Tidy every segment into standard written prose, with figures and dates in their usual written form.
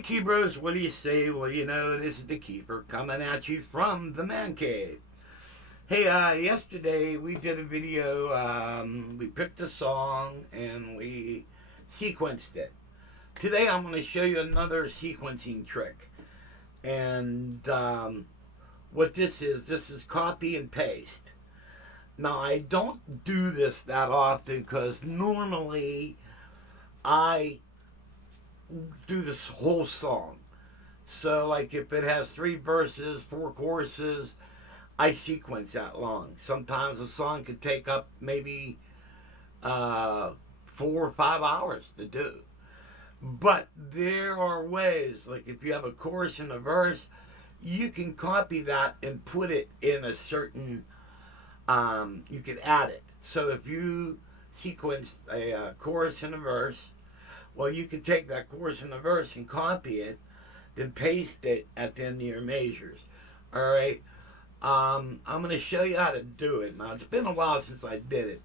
Hey Keepers, what do you say? Well, you know, this is the Keeper coming at you from the man cave. Hey, yesterday we did a video. We picked a song and we sequenced it. Today I'm going to show you another sequencing trick. And what this is copy and paste. Now, I don't do this that often because normally I do this whole song. So, like, if it has 3 verses, 4 choruses, I sequence that long. Sometimes a song could take up maybe 4 or 5 hours to do. But there are ways, like if you have a chorus and a verse, you can copy that and put it in a certain, you could add it. So if you sequence a chorus and a verse, well, you can take that chorus and the verse and copy it, then paste it at the end of your measures. All right. I'm going to show you how to do it. Now, it's been a while since I did it,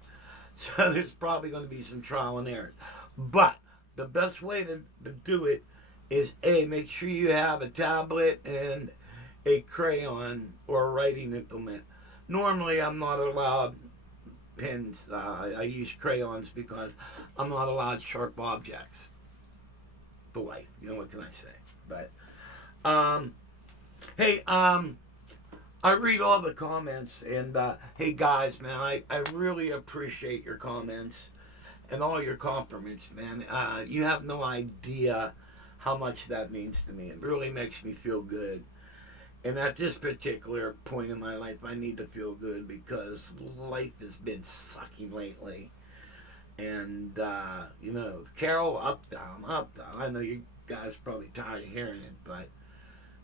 so there's probably going to be some trial and error. But the best way to do it is, make sure you have a tablet and a crayon or a writing implement. Normally, I'm not allowed pens. I use crayons because I'm not allowed sharp objects. The life, you know, what can I say? But hey, I read all the comments, and hey guys, man, I really appreciate your comments and all your compliments, man. You have no idea how much that means to me. It really makes me feel good. And at this particular point in my life, I need to feel good because life has been sucking lately. And, you know, Carol, up, down, up, down. I know you guys are probably tired of hearing it, but,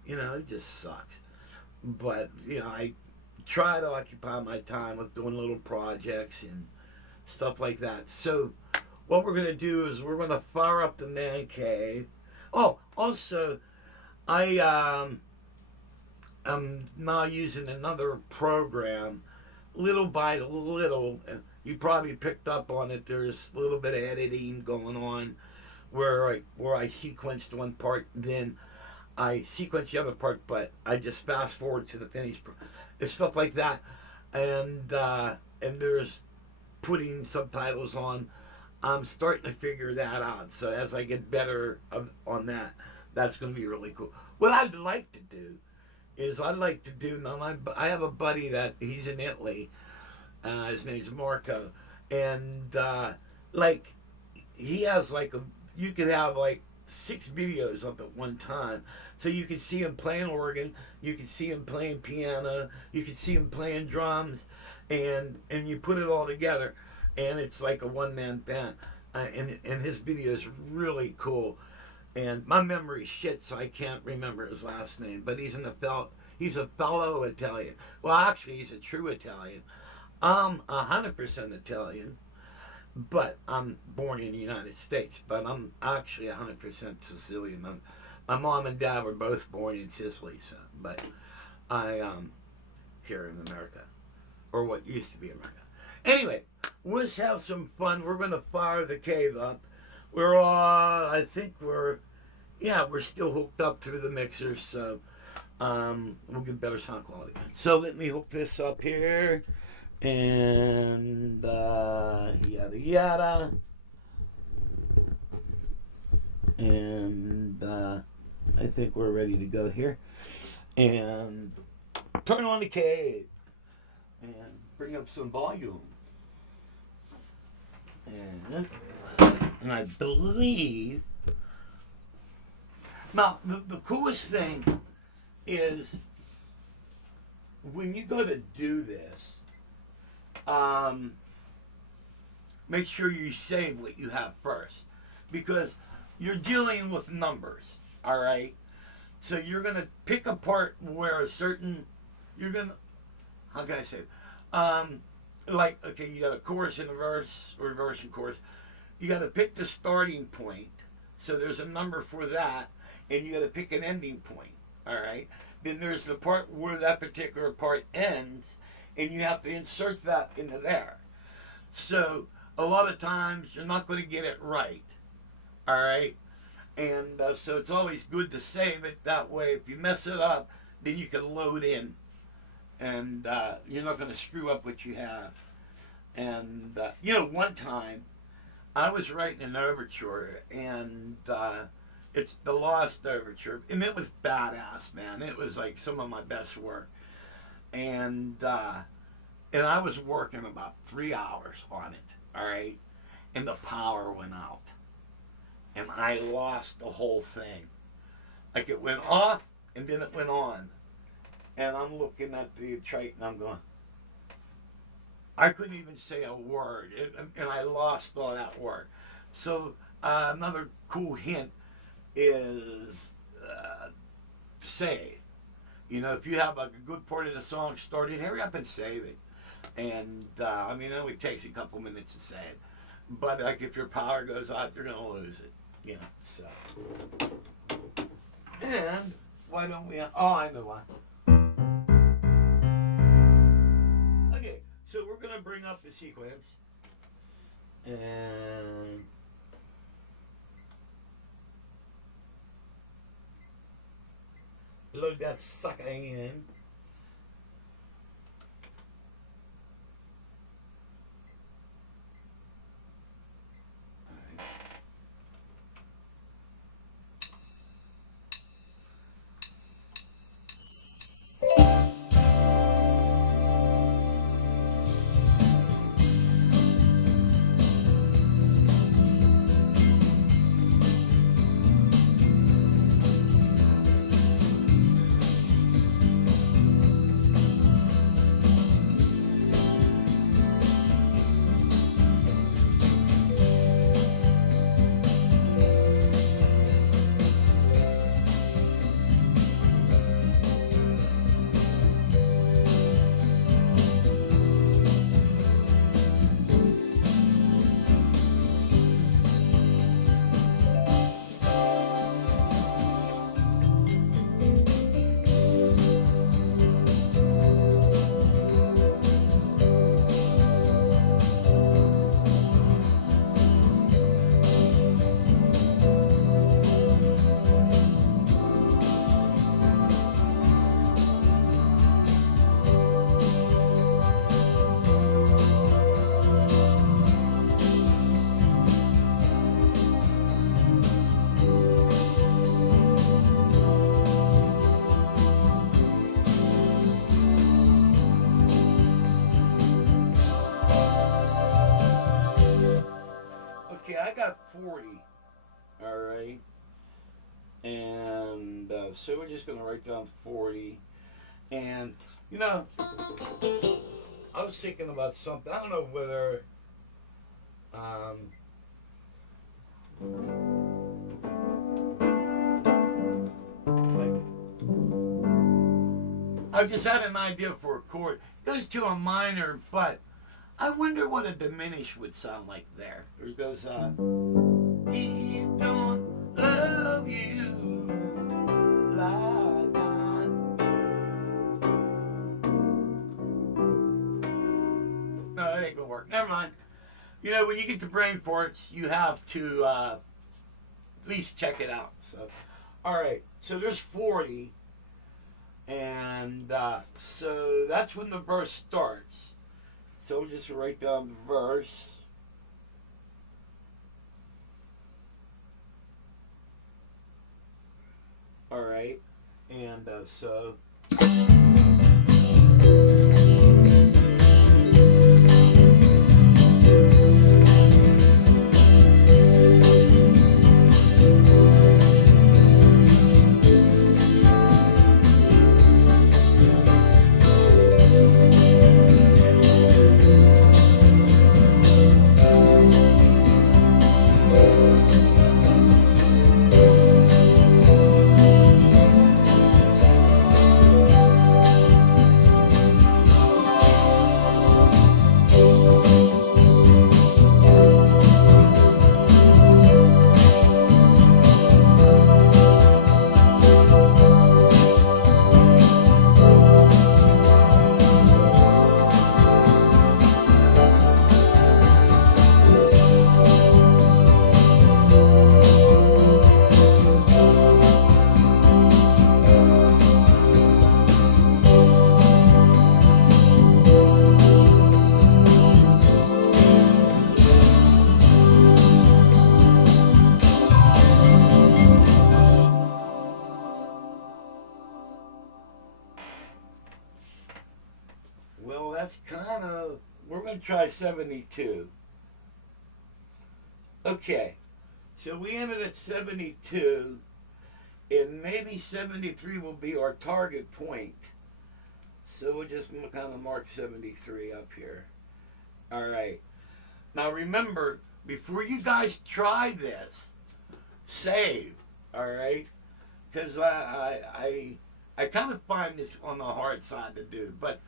you know, it just sucks. But, you know, I try to occupy my time with doing little projects and stuff like that. So, what we're going to do is we're going to fire up the man cave. Oh, also, I'm now using another program, little by little. You probably picked up on it. There's a little bit of editing going on, where I sequenced one part, then I sequenced the other part, but I just fast forward to the finished. It's stuff like that, and there's putting subtitles on. I'm starting to figure that out. So as I get better on that, that's going to be really cool. What I'd like to do is I have a buddy that he's in Italy. His name's Marco, and like he has you could have like 6 videos up at one time, so you can see him playing organ, you can see him playing piano, you can see him playing drums, and you put it all together, and it's like a one-man band. And his video is really cool. And my memory's shit, so I can't remember his last name. But he's a fellow Italian. Well, actually, he's a true Italian. I'm 100% Italian, but I'm born in the United States. But I'm actually 100% Sicilian. My mom and dad were both born in Sicily, but I am here in America, or what used to be America. Anyway, let's have some fun. We're going to fire the cave up. We're all, I think we're still hooked up through the mixer, so we'll get better sound quality. So let me hook this up here, and yada yada, and I think we're ready to go here, and turn on the cave, and bring up some volume, and I believe. Now, the coolest thing is when you go to do this, make sure you save what you have first, because you're dealing with numbers, all right? So you're going to pick a part where how can I say it? Like, okay, you got a chorus and a verse, or verse and chorus. You got to pick the starting point. So there's a number for that, and you got to pick an ending point. All right. Then there's the part where that particular part ends, and you have to insert that into there. So a lot of times you're not going to get it right. All right. And so it's always good to save it that way. If you mess it up, then you can load in, and you're not going to screw up what you have. And one time I was writing an overture, and it's the Lost Overture, and it was badass, man. It was like some of my best work, and I was working about 3 hours on it. All right, and the power went out, and I lost the whole thing. Like, it went off, and then it went on, and I'm looking at the trite, and I'm going, I couldn't even say a word, and I lost all that work. So another cool hint is save. If you have a good part of the song started, hurry up and save it. And it only takes a couple minutes to save. But like, if your power goes out, you're gonna lose it. So. And why don't we? I know why. Okay, so we're gonna bring up the sequence, and load that sucker in. Okay, I got 40. All right. And so we're just going to write down 40. And, I was thinking about something. I don't know whether... I just had an idea for a chord. It goes to a minor, but I wonder what a diminished would sound like there. It goes, he don't love you like that. No, that ain't gonna work. Never mind. When you get to brain parts, you have to at least check it out. So, all right. So there's 40. And so that's when the verse starts. So we'll just write down the verse. All right. And so... that's kind of, we're going to try 72. Okay, so we ended at 72, and maybe 73 will be our target point. So we'll just kind of mark 73 up here. All right. Now remember, before you guys try this, save. All right, because I kind of find this on the hard side to do. But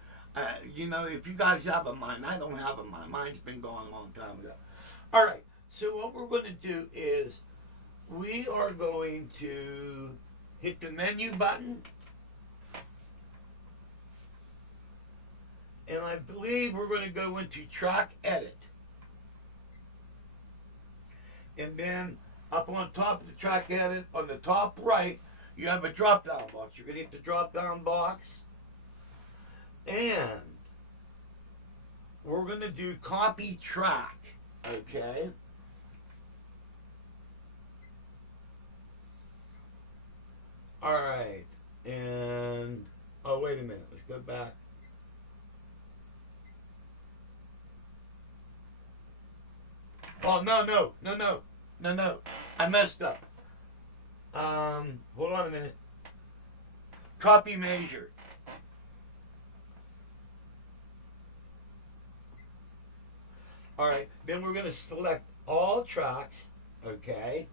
you know, if you guys have a mind, I don't have a mind. Mine's been gone a long time ago. All right. So what we're going to do is we are going to hit the menu button. And I believe we're going to go into track edit. And then up on top of the track edit, on the top right, you have a drop down box. You're going to hit the drop down box. And we're going to do copy track. Okay. All right. And, oh, wait a minute. Let's go back. Oh, no. I messed up. Hold on a minute. Copy measure. All right, then we're going to select all tracks, okay?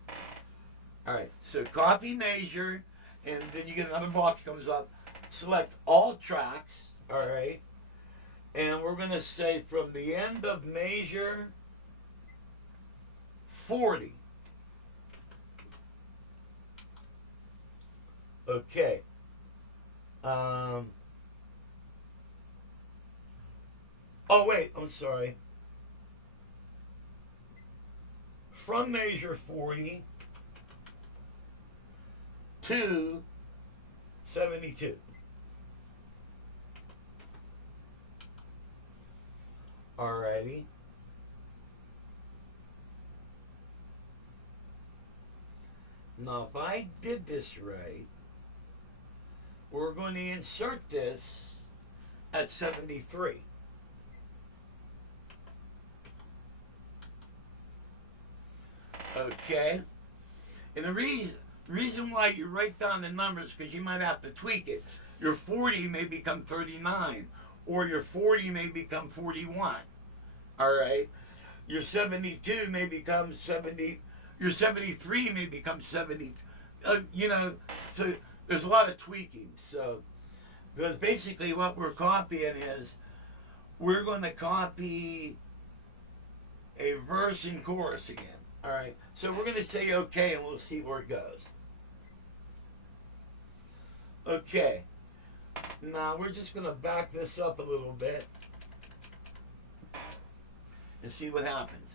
All right, so copy measure, and then you get another box comes up. Select all tracks, all right? And we're going to say from the end of measure 40. Okay. Oh, wait, I'm sorry. From measure 40 to 72. Alrighty. Now, if I did this right, we're going to insert this at 73. Okay? And the reason why you write down the numbers, because you might have to tweak it. Your 40 may become 39, or your 40 may become 41. All right? Your 72 may become 70. Your 73 may become 70. You know, so there's a lot of tweaking. So, because basically what we're copying is, we're going to copy a verse and chorus again. All right. So we're going to say okay, and we'll see where it goes. Okay. Now we're just going to back this up a little bit and see what happens.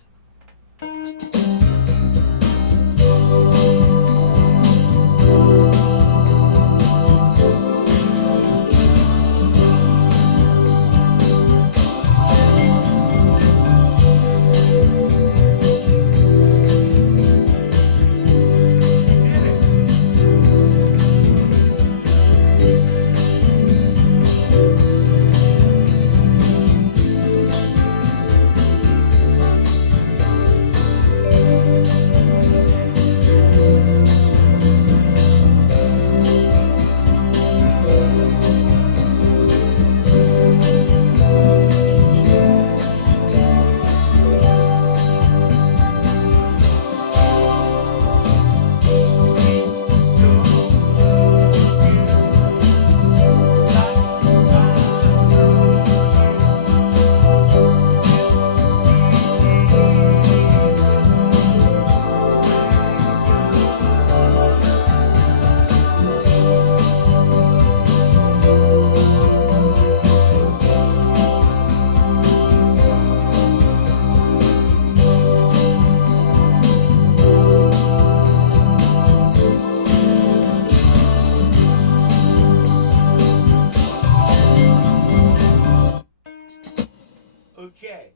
Okay.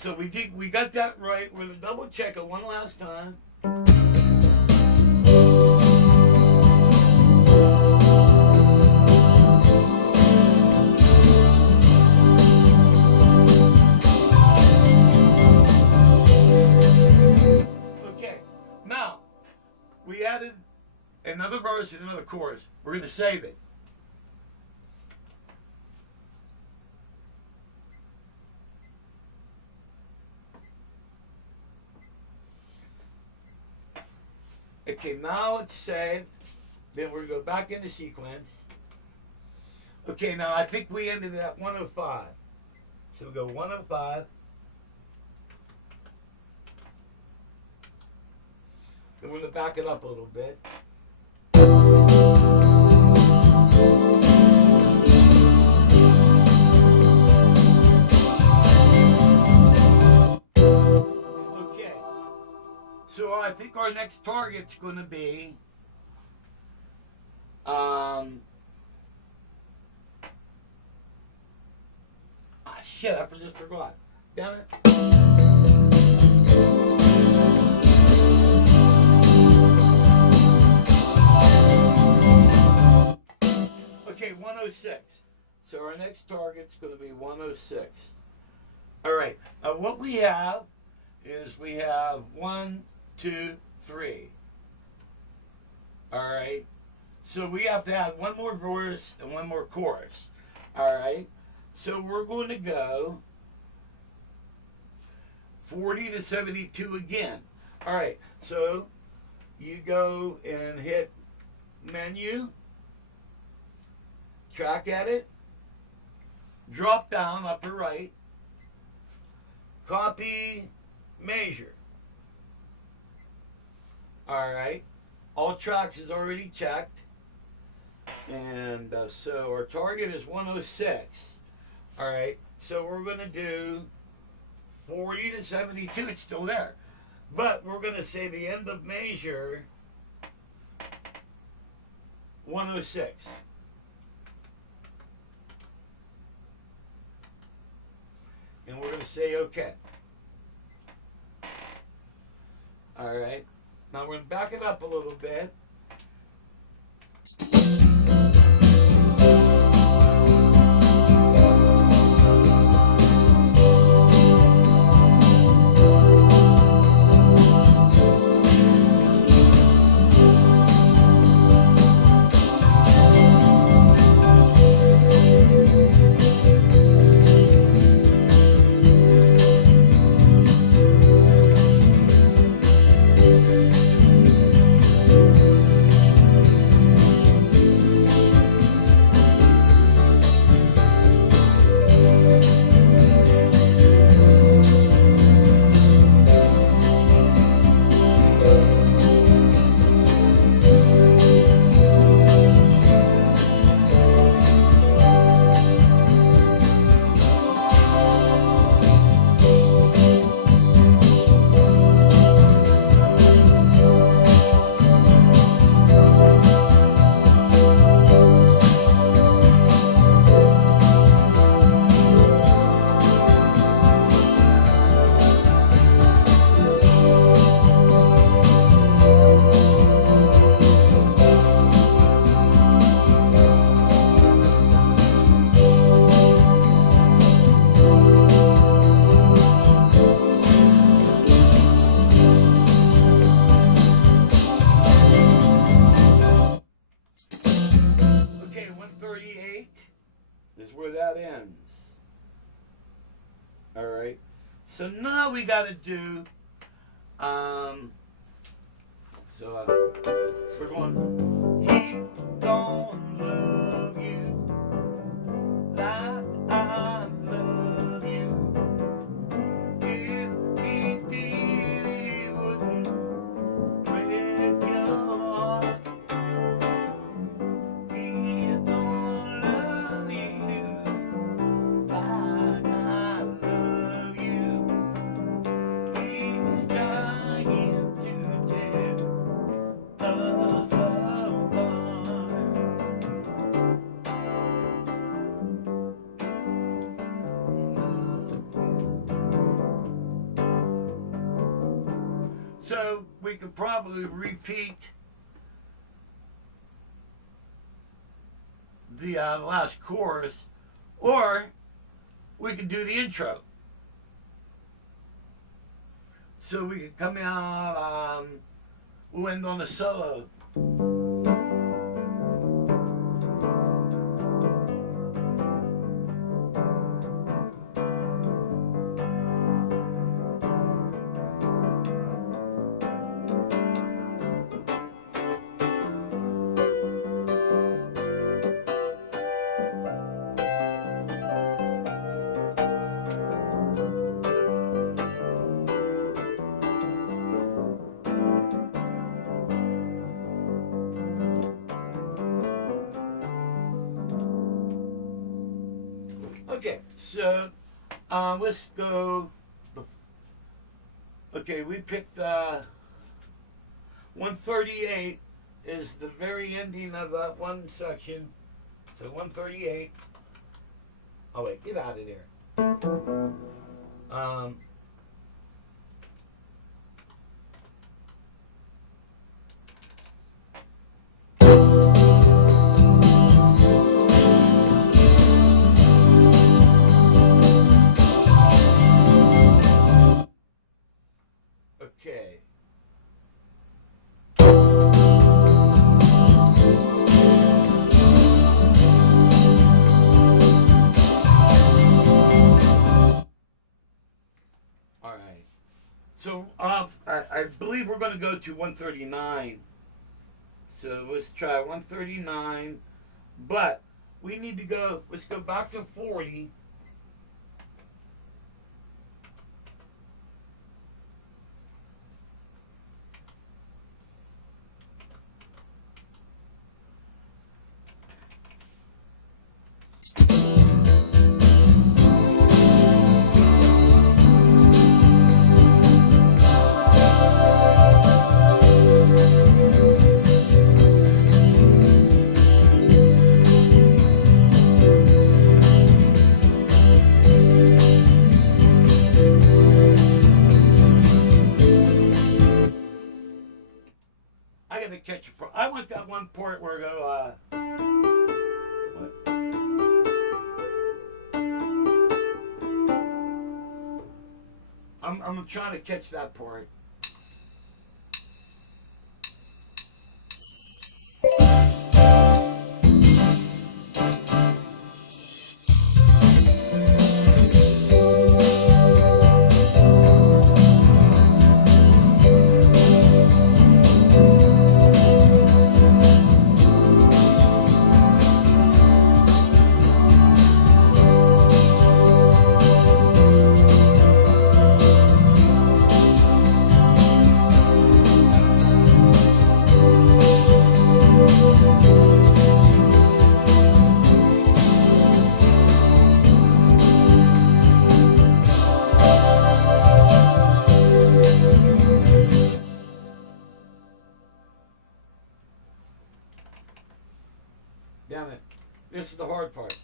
So we got that right. We're going to double check it one last time. Now, we added another verse and another chorus. We're going to save it. Okay, now it's saved. Then we're going to go back into sequence. Okay, now I think we ended at 105. So we'll go 105. Then we're going to back it up a little bit. Okay. So I think our next target's going to be shit, I just forgot. Damn it. Okay, 106. So our next target's going to be 106. All right. Now what we have is we have 1, 2, 3. All right. So we have to add one more verse and one more chorus. All right. So we're going to go 40 to 72 again. All right. So you go and hit menu, track edit, drop down upper right, copy measure. All right. All tracks is already checked. And so our target is 106. All right. So we're going to do 40 to 72. It's still there. But we're going to say the end of measure 106. And we're going to say OK. All right. Now we're going to back it up a little bit. Is where that ends. All right. So now we got to do. We're going. He don't love you like I love you. If he did, he wouldn't break your heart. He don't love you like I love you. He's trying to tear us apart. So we could probably repeat the last chorus, or we could do the intro. So we could come out We'll end on a solo. Okay, so let's go. Okay, we picked 138 is the very ending of that one section. So 138. Oh wait, get out of there. Um, okay. All right. So I believe we're going to go to 139. So let's try 139. But we need to go, let's go back to 40. I got to catch a. I want that one part where I go. What? I'm trying to catch that part. Damn it! This is the hard part.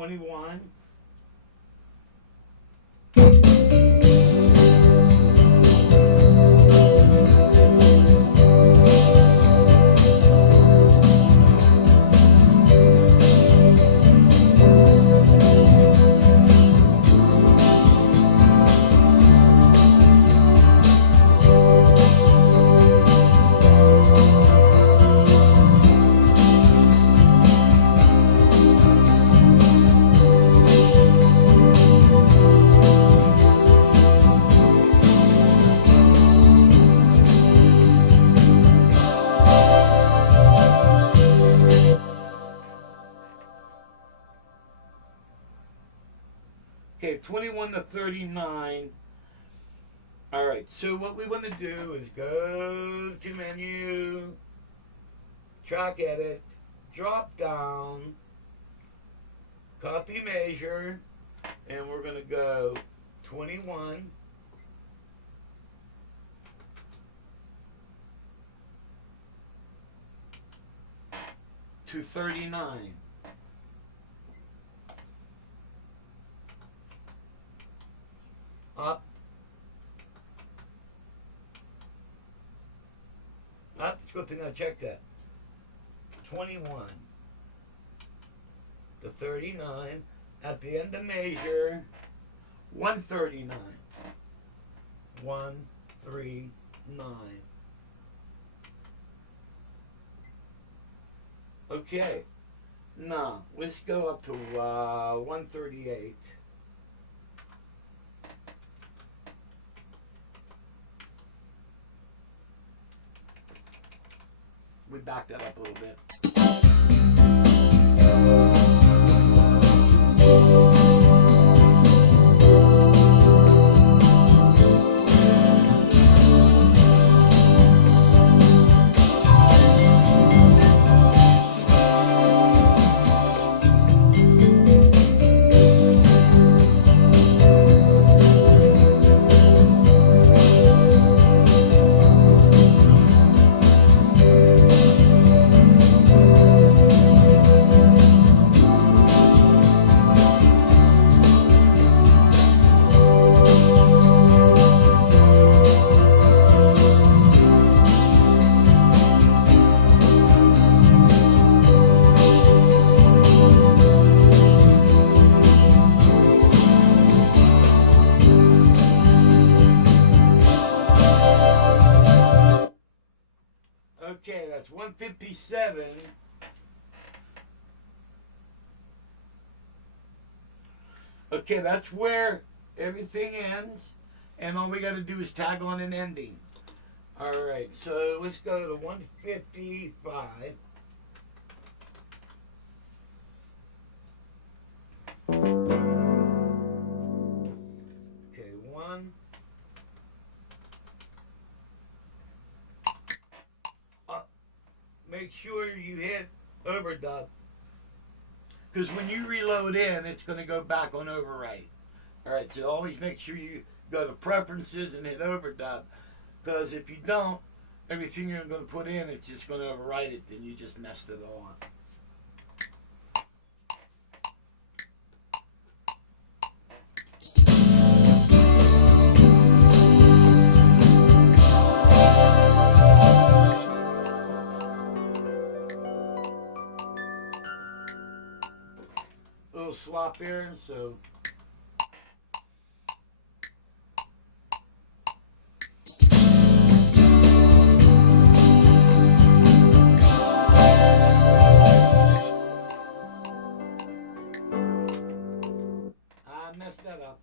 $21. Okay, 21 to 39. All right, so what we want to do is go to menu, track edit, drop down, copy measure, and we're going to go 21 to 39. Up. It's a good thing I checked that. 21 to 39. At the end of measure, 139. 139. Okay. Now, let's go up to 138. We back that up a little bit. Okay, that's 157. Okay, that's where everything ends. And all we got to do is tag on an ending. All right, so let's go to 155. Okay, one. Make sure you hit overdub, because when you reload in, it's going to go back on overwrite. All right, so always make sure you go to preferences and hit overdub, because if you don't, everything you're going to put in, it's just going to overwrite it, and you just messed it all up. Little slop here, so I messed that up.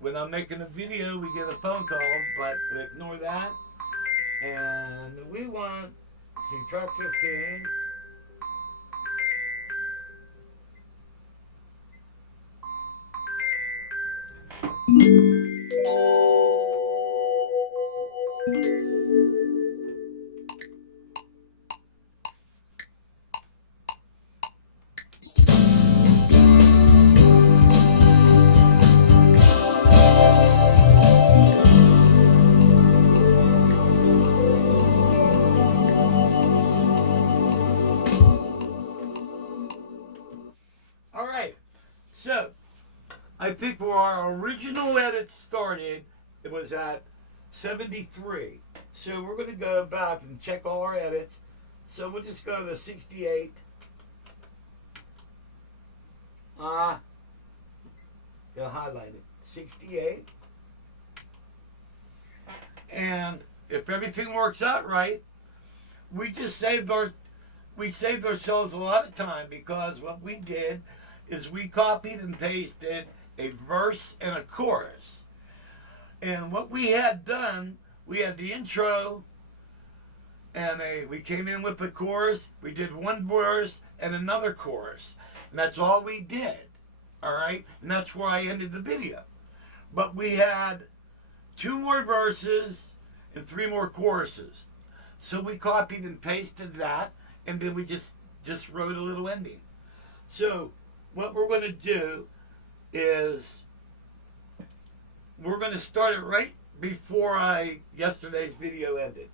when I'm making a video, we get a phone call, but we ignore that. And we want to track 15. All right, so I think where our original edit started, it was at 73. So we're going to go back and check all our edits. So we'll just go to 68. Gonna highlight it. 68. And if everything works out right, we just saved ourselves a lot of time, because what we did is we copied and pasted a verse and a chorus. And what we had done, we had the intro, and we came in with the chorus. We did one verse and another chorus, and that's all we did. All right, and that's where I ended the video. But we had 2 more verses and 3 more choruses, so we copied and pasted that, and then we just wrote a little ending. So what we're going to do is we're going to start it right before yesterday's video ended.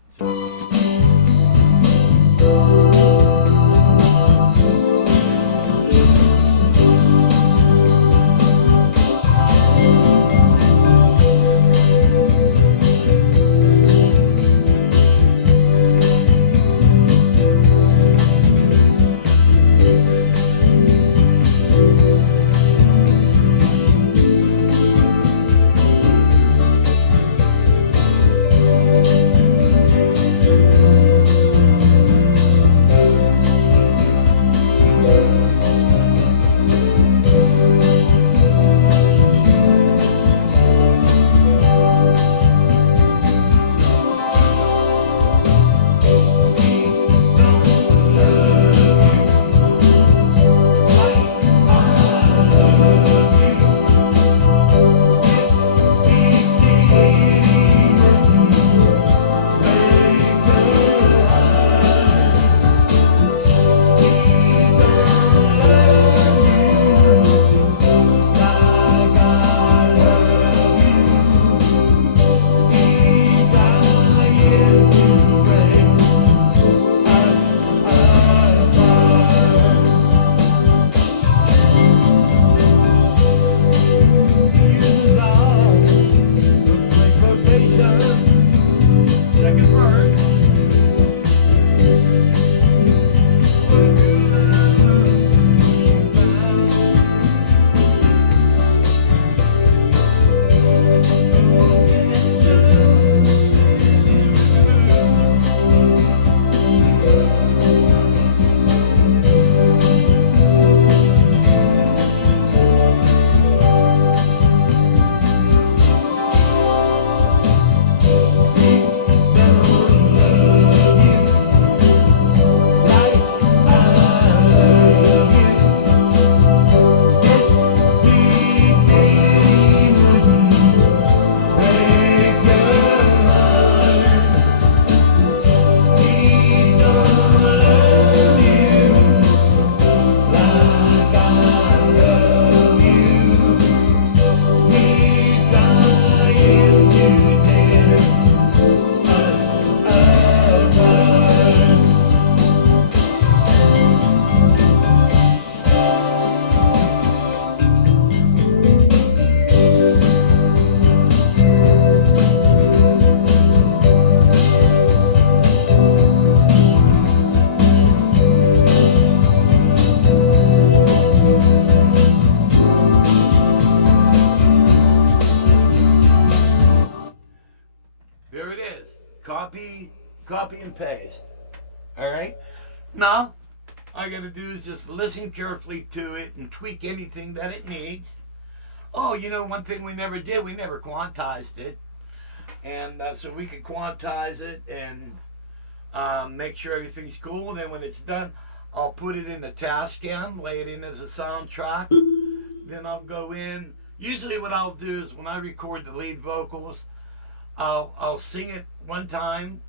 Copy and paste. All right? Now, all I got to do is just listen carefully to it and tweak anything that it needs. Oh, one thing we never did, we never quantized it. And so we can quantize it and make sure everything's cool. And then when it's done, I'll put it in the Tascam, lay it in as a soundtrack. Then I'll go in. Usually, what I'll do is when I record the lead vocals, I'll sing it one time.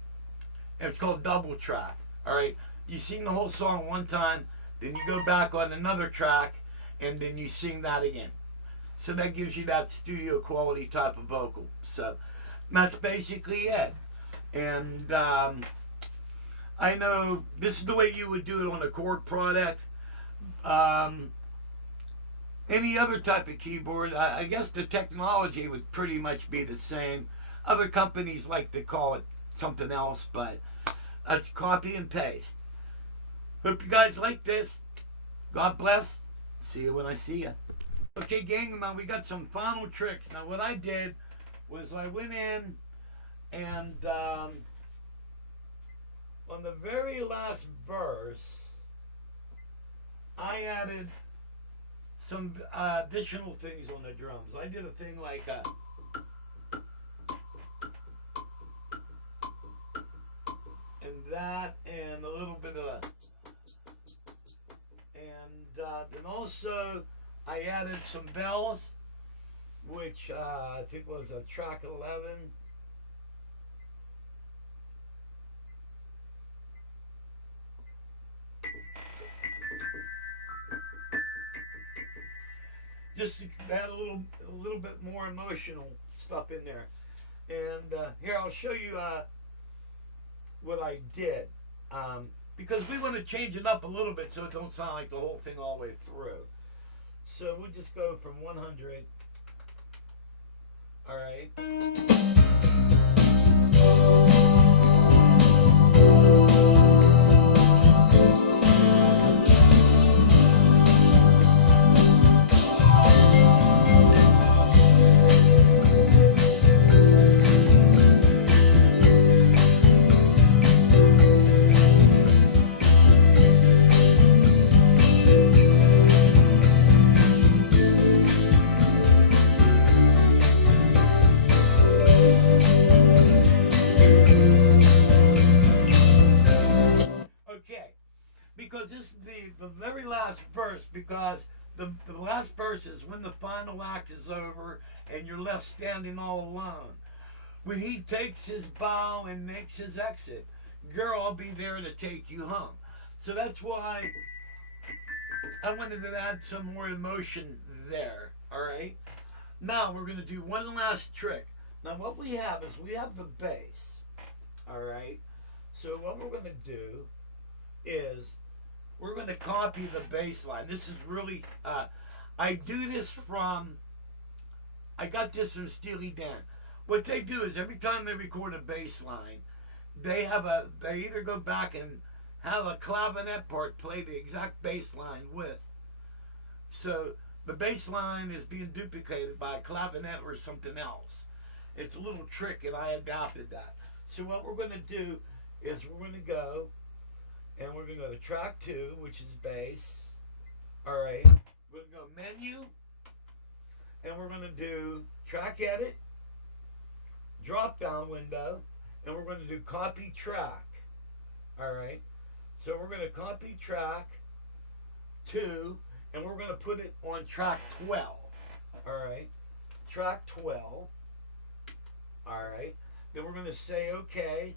And it's called double track. All right, you sing the whole song one time, then you go back on another track, and then you sing that again. So that gives you that studio quality type of vocal. So that's basically it. And I know this is the way you would do it on a Korg product. Any other type of keyboard, I guess the technology would pretty much be the same. Other companies like to call it something else, but that's copy and paste. Hope you guys like this. God bless. See you when I see you. Okay, gang, now we got some final tricks. Now, what I did was I went in and on the very last verse, I added some additional things on the drums. I did a thing like and that, and a little bit of, and then also I added some bells, which I think was track 11. Just to add a little bit more emotional stuff in there. And here I'll show you what I did, because we want to change it up a little bit so it don't sound like the whole thing all the way through. So we'll just go from 100. All right. Because this is the very last verse, because the last verse is when the final act is over and you're left standing all alone. When he takes his bow and makes his exit, girl, I'll be there to take you home. So that's why I wanted to add some more emotion there, all right? Now we're going to do one last trick. Now what we have is we have the bass, all right? So what we're going to do is we're going to copy the bass line. This is really, I do this from, I got this from Steely Dan. What they do is every time they record a bass line, they either go back and have a clavinet part play the exact bass line with. So the bass line is being duplicated by a clavinet or something else. It's a little trick, and I adapted that. So what we're going to do is we're going to go, and we're going to go to track 2, which is bass. All right. We're going to go menu, and we're going to do track edit, drop down window, and we're going to do copy track. All right. So we're going to copy track 2, and we're going to put it on track 12. All right. Track 12. All right. Then we're going to say okay.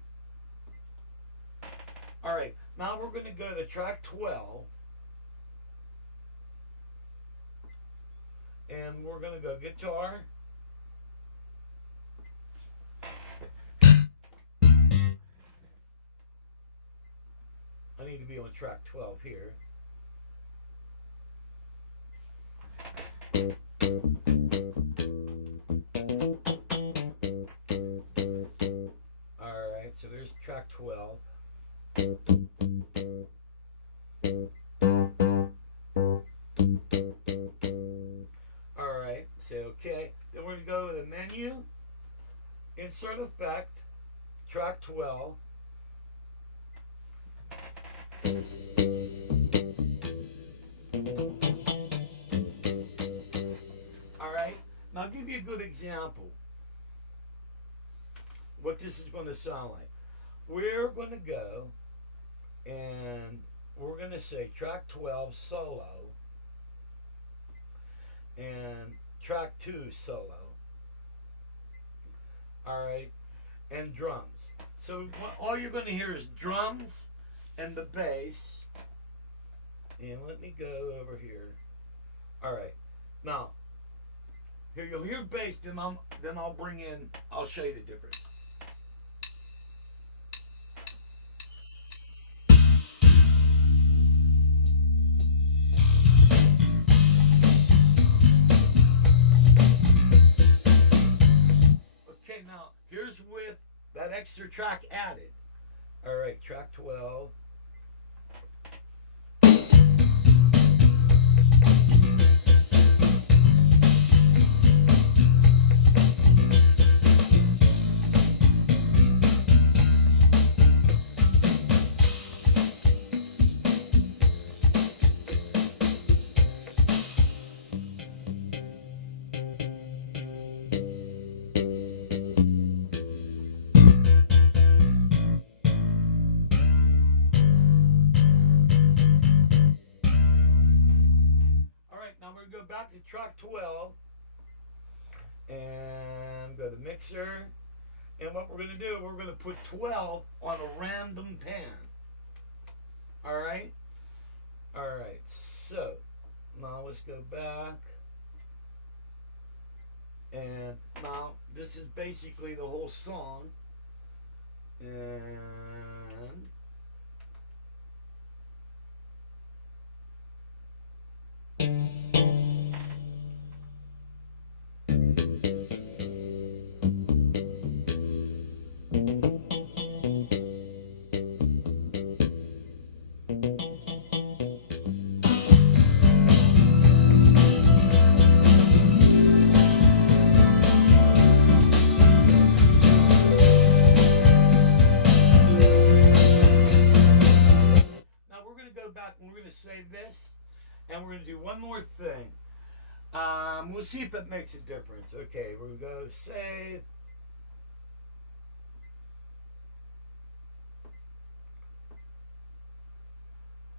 All right. Now we're going to go to track 12, and we're going to go guitar. I need to be on track 12 here. All right, so there's track 12. Alright, say okay. Then we're going to go to the menu, insert effect, track 12. Alright, give you a good example what this is going to sound like. We're going to go and we're going to say track 12 solo and track 2 solo. All right, and drums. So all you're going to hear is drums and the bass. And let me go over here. All right, now here you'll hear bass. Then I'll bring in. I'll show you the difference. Okay, now here's with that extra track added. All right, track 12. Now we're going to go back to track 12 and go to mixer. And what we're going to do, we're going to put 12 on a random pan. All right? All right. So now let's go back. And now this is basically the whole song. And we're going to save this, and we're going to do one more thing. We'll see if it makes a difference. Okay, we're going to go save.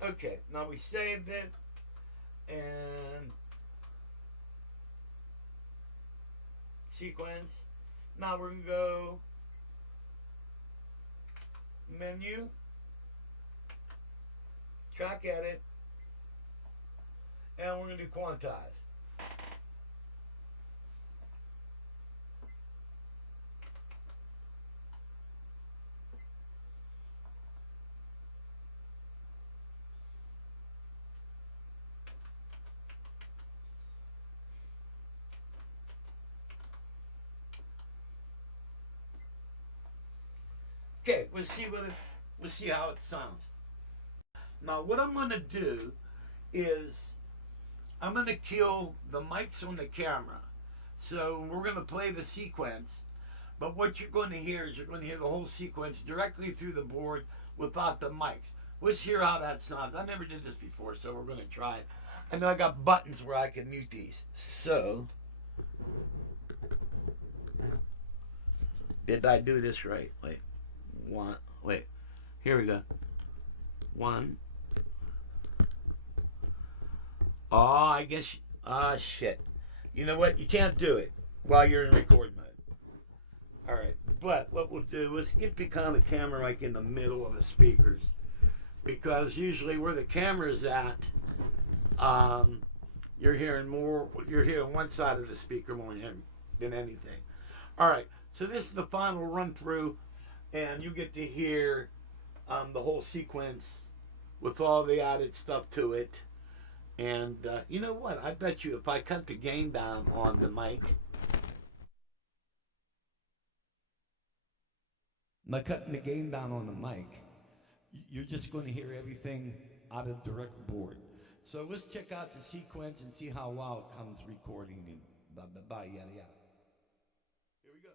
Okay, now we saved it, and sequence. Now we're going to go menu. Track edit, and we're going to do quantize. Okay, let's see how it sounds. Now what I'm going to do is I'm going to kill the mics on the camera. So we're going to play the sequence, but what you're going to hear is you're going to hear the whole sequence directly through the board without the mics. Let's hear how that sounds. I never did this before, so we're going to try it. I know I got buttons where I can mute these. So, did I do this right? Wait. Here we go. 1. Oh, I guess. Shit. You know what? You can't do it while you're in record mode. All right. But what we'll do is get the kind of camera like in the middle of the speakers, because usually where the camera's at, you're hearing more. You're hearing one side of the speaker more than anything. All right. So this is the final run through, and you get to hear the whole sequence with all the added stuff to it. And you know what? I bet you if I cut the gain down on the mic, by cutting the gain down on the mic, you're just going to hear everything out of direct board. So let's check out the sequence and see how well it comes recording and blah, blah, blah, yada, yada. Here we go.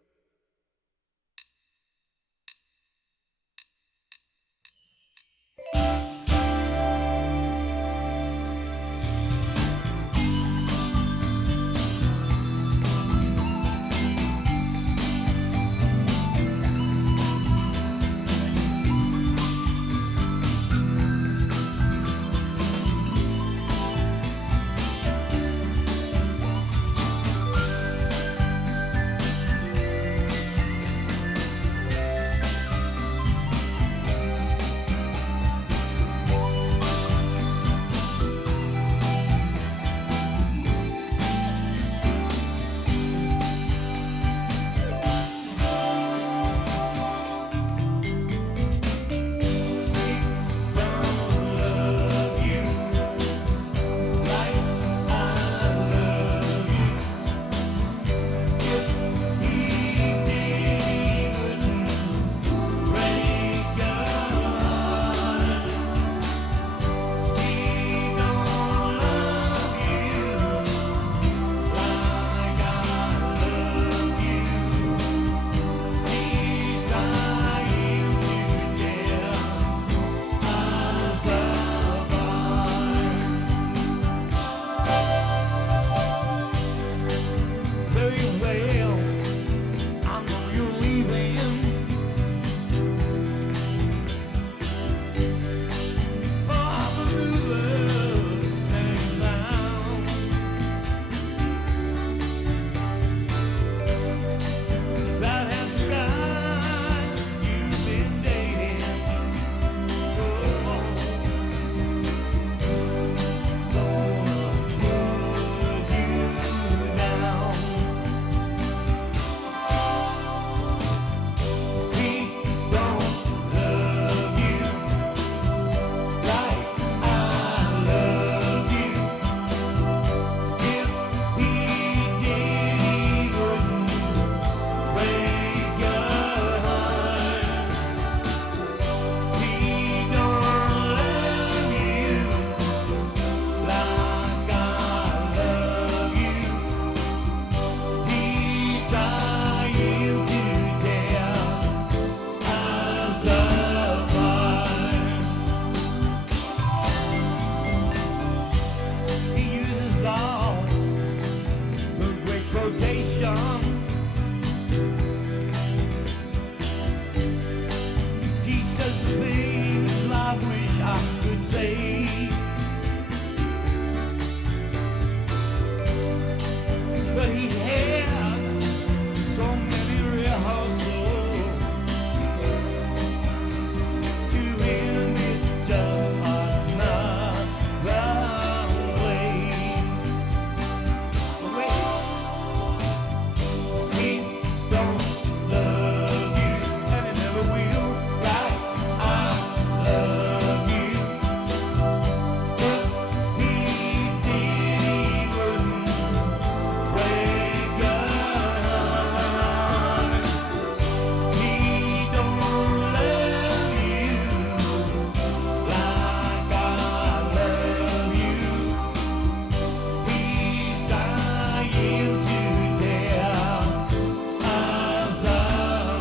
say. But he had so many rehearsals. To him it's just another way. He don't love you, and he never will, like I love you. If he did, he wouldn't break your heart. He don't love you like I love you. He's dying to tear us apart.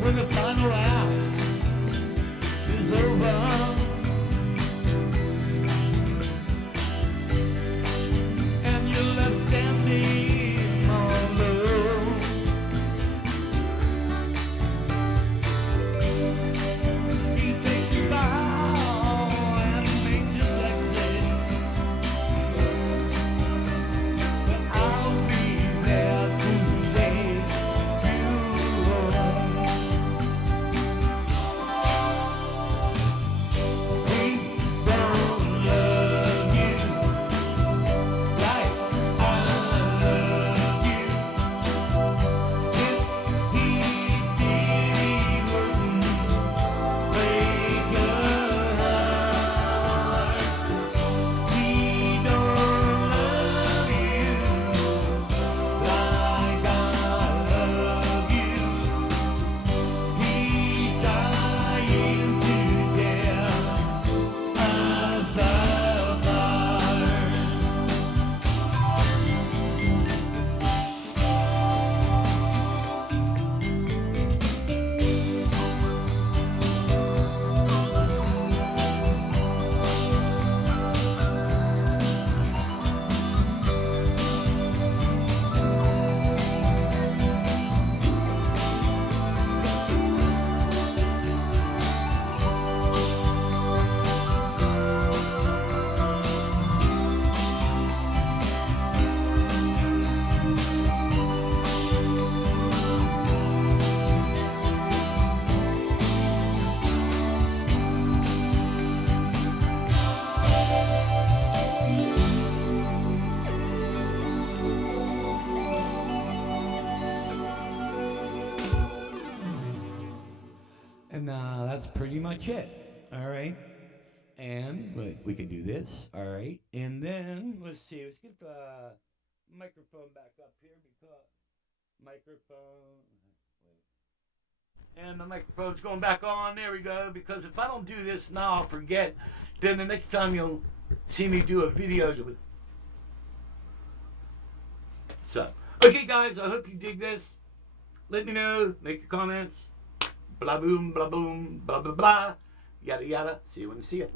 When the final act is over and you're left standing alone, he takes you bow and makes his exit. But I'll be there to take you home. He don't love you like I love you. If he did, he wouldn't break your heart. He don't love you like I love you. He's dying to tear us apart. And that's pretty much it. All right. And we can do this. All right. And then let's see. Let's get the microphone back up here because microphone. And the microphone's going back on. There we go. Because if I don't do this now, I'll forget. Then the next time you'll see me do a video. So, okay, guys. I hope you dig this. Let me know. Make your comments. Blah boom, blah boom, blah blah blah. Yada yada. See you when you see it.